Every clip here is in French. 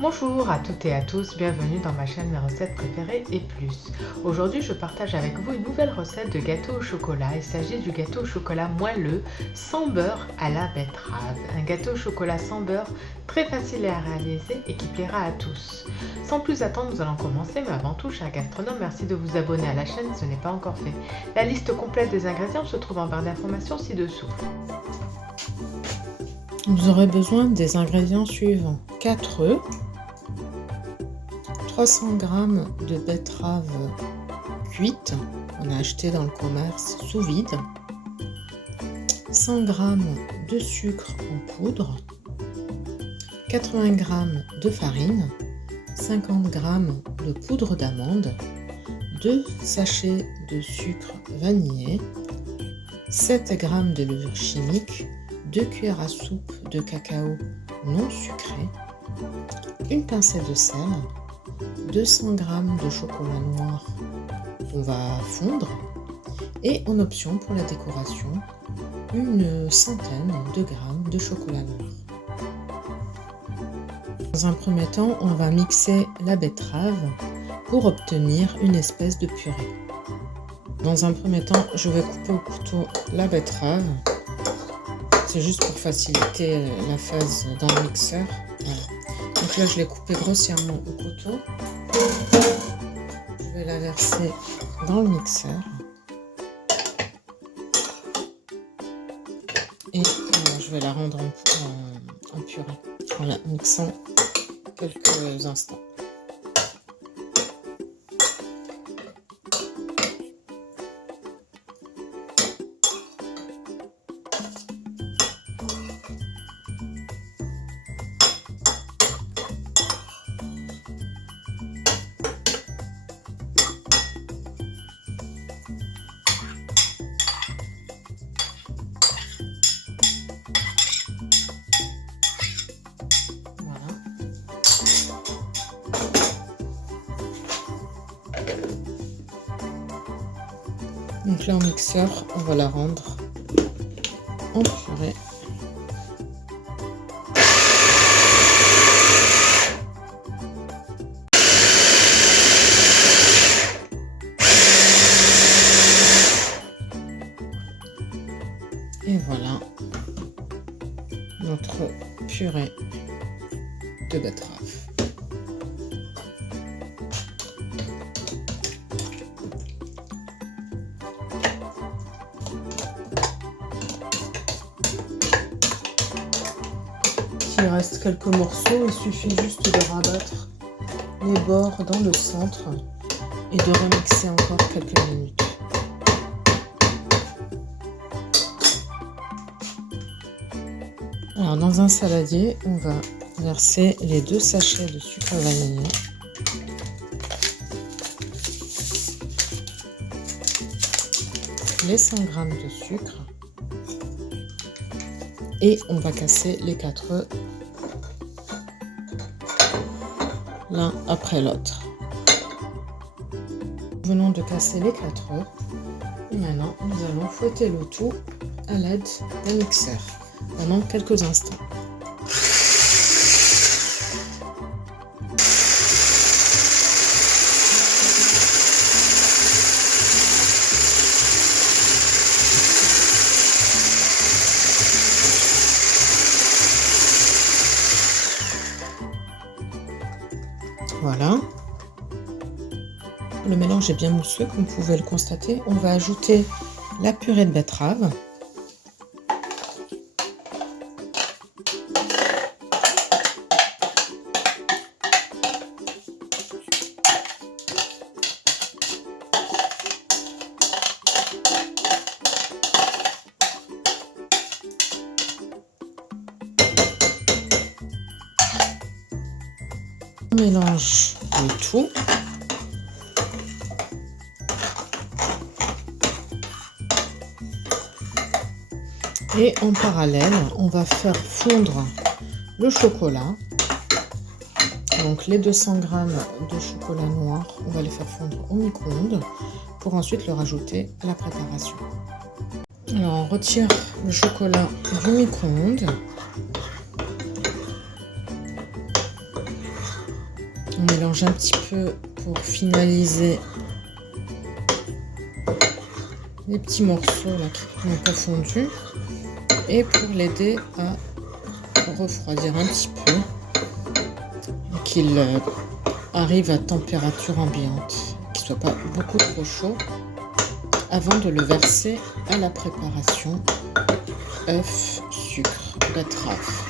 Bonjour à toutes et à tous, bienvenue dans ma chaîne Mes recettes préférées et plus. Aujourd'hui je partage avec vous une nouvelle recette de gâteau au chocolat. Il s'agit du gâteau au chocolat moelleux sans beurre à la betterave. Un gâteau au chocolat sans beurre très facile à réaliser et qui plaira à tous. Sans plus attendre, nous allons commencer, mais avant tout, cher gastronome, merci de vous abonner à la chaîne si ce n'est pas encore fait. La liste complète des ingrédients se trouve en barre d'informations ci-dessous. Vous aurez besoin des ingrédients suivants: 4 œufs, 300 g de betterave cuite, on a acheté dans le commerce sous vide, 100 g de sucre en poudre, 80 g de farine, 50 g de poudre d'amande, 2 sachets de sucre vanillé, 7 g de levure chimique, 2 cuillères à soupe de cacao non sucré, une pincée de sel, 200 g de chocolat noir qu'on va fondre et en option pour la décoration, une centaine de grammes de chocolat noir. Dans un premier temps, on va mixer la betterave pour obtenir une espèce de purée. Dans un premier temps, je vais couper au couteau la betterave. C'est juste pour faciliter la phase dans le mixeur. Voilà. Donc là, je l'ai coupé grossièrement au couteau. Je vais la verser dans le mixeur. Et je vais la rendre en purée en la mixant quelques instants. Donc là, en mixeur, on va la rendre en purée. Et voilà notre purée de betterave. Il reste quelques morceaux, il suffit juste de rabattre les bords dans le centre et de remixer encore quelques minutes. Alors dans un saladier, on va verser les 2 sachets de sucre vanillé, les 100 g de sucre et on va casser les 4 œufs l'un après l'autre. Nous venons de casser les 4 œufs et maintenant nous allons fouetter le tout à l'aide d'un mixeur pendant quelques instants. Voilà, le mélange est bien mousseux comme vous pouvez le constater. On va ajouter la purée de betterave. On mélange le tout. Et en parallèle, on va faire fondre le chocolat. Donc les 200 g de chocolat noir, on va les faire fondre au micro-ondes pour ensuite le rajouter à la préparation. Alors on retire le chocolat du micro-ondes. On mélange un petit peu pour finaliser les petits morceaux là qui n'ont pas fondu et pour l'aider à refroidir un petit peu et qu'il arrive à température ambiante, qu'il ne soit pas beaucoup trop chaud avant de le verser à la préparation œufs, sucre, betterave.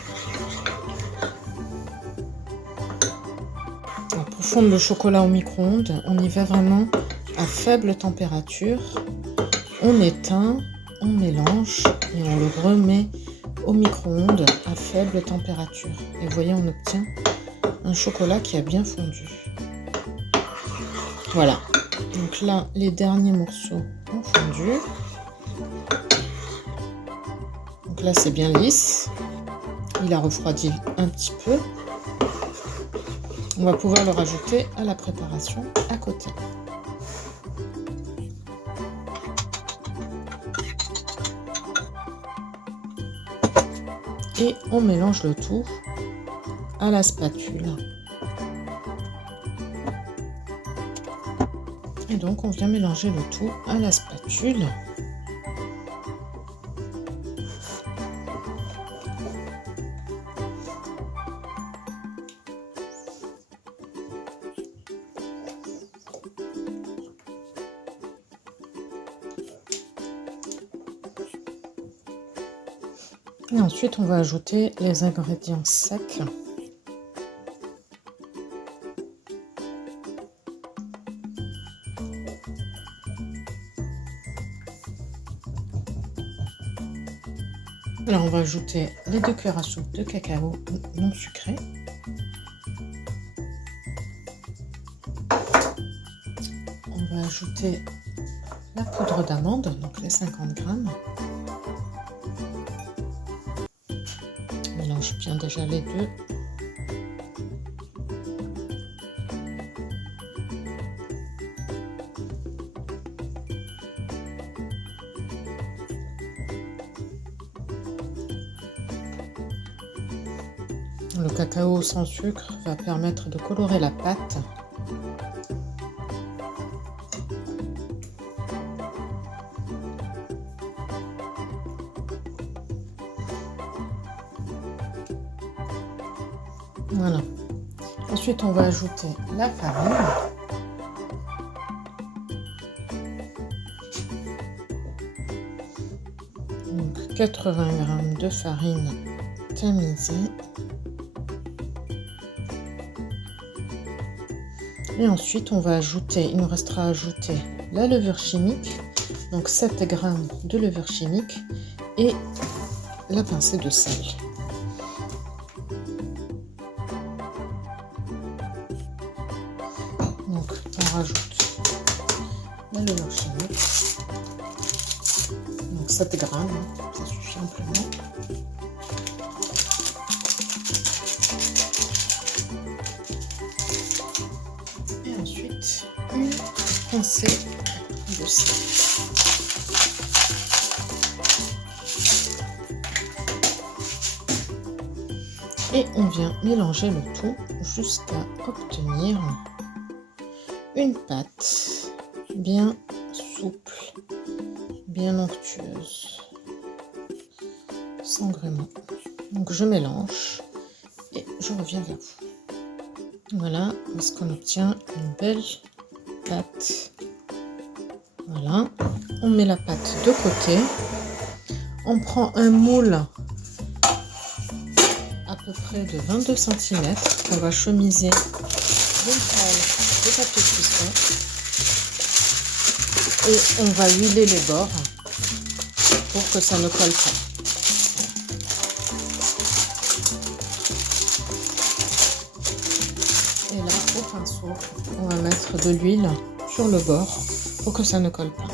Pour fondre le chocolat au micro-ondes, on y va vraiment à faible température. On éteint, on mélange et on le remet au micro-ondes à faible température. Et vous voyez, on obtient un chocolat qui a bien fondu. Voilà. Donc là, les derniers morceaux ont fondu. Donc là, c'est bien lisse. Il a refroidi un petit peu. On va pouvoir le rajouter à la préparation à côté. Et on mélange le tout à la spatule. Et donc on vient mélanger le tout à la spatule. Et ensuite, on va ajouter les ingrédients secs. Alors, on va ajouter les 2 cuillères à soupe de cacao non sucré. On va ajouter la poudre d'amande, donc les 50 grammes. On mélange bien déjà les deux. Le cacao sans sucre va permettre de colorer la pâte. Voilà. Ensuite, on va ajouter la farine. Donc 80 g de farine tamisée. Et ensuite, on va ajouter, il nous restera à ajouter la levure chimique, donc 7 g de levure chimique et la pincée de sel. Donc, on rajoute la levure chimique, donc 7 g, ça suffit amplement. Une pincée de sel. Et on vient mélanger le tout jusqu'à obtenir une pâte bien souple, bien onctueuse, sans grumeaux. Donc je mélange et je reviens vers vous. Voilà, parce qu'on obtient une belle pâte. Voilà, on met la pâte de côté. On prend un moule à peu près de 22 cm qu'on va chemiser d'une toile de papier cuisson. Et on va huiler les bords pour que ça ne colle pas. Et là, au pinceau, on va mettre de l'huile sur le bord pour que ça ne colle pas.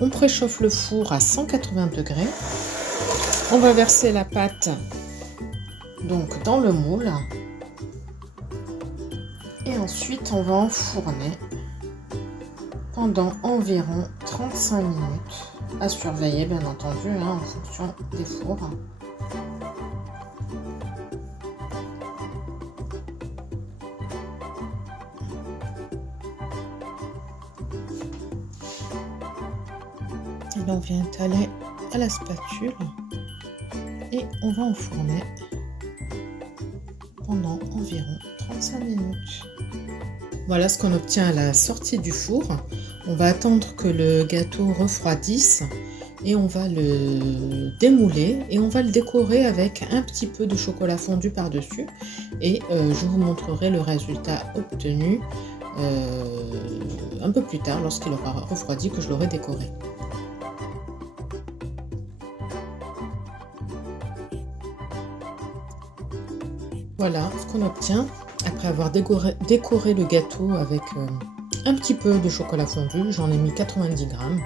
On préchauffe le four à 180 degrés. On va verser la pâte donc dans le moule. Et ensuite, on va enfourner pendant environ 35 minutes À surveiller bien entendu hein, en fonction des fours. Et là on vient étaler à la spatule et on va enfourner pendant environ 35 minutes. Voilà ce qu'on obtient à la sortie du four. On va attendre que le gâteau refroidisse et on va le démouler et on va le décorer avec un petit peu de chocolat fondu par-dessus et je vous montrerai le résultat obtenu un peu plus tard lorsqu'il aura refroidi, que je l'aurai décoré. Voilà ce qu'on obtient après avoir décoré le gâteau avec un petit peu de chocolat fondu. J'en ai mis 90 grammes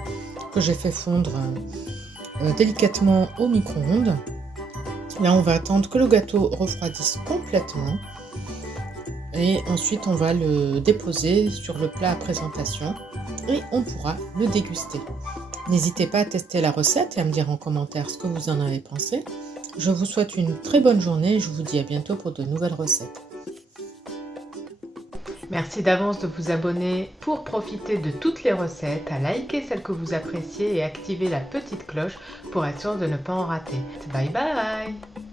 que j'ai fait fondre délicatement au micro-ondes. Là on va attendre que le gâteau refroidisse complètement et ensuite on va le déposer sur le plat à présentation et on pourra le déguster. N'hésitez pas à tester la recette et à me dire en commentaire ce que vous en avez pensé. Je vous souhaite une très bonne journée et je vous dis à bientôt pour de nouvelles recettes. Merci d'avance de vous abonner pour profiter de toutes les recettes, à liker celles que vous appréciez et activer la petite cloche pour être sûr de ne pas en rater. Bye bye!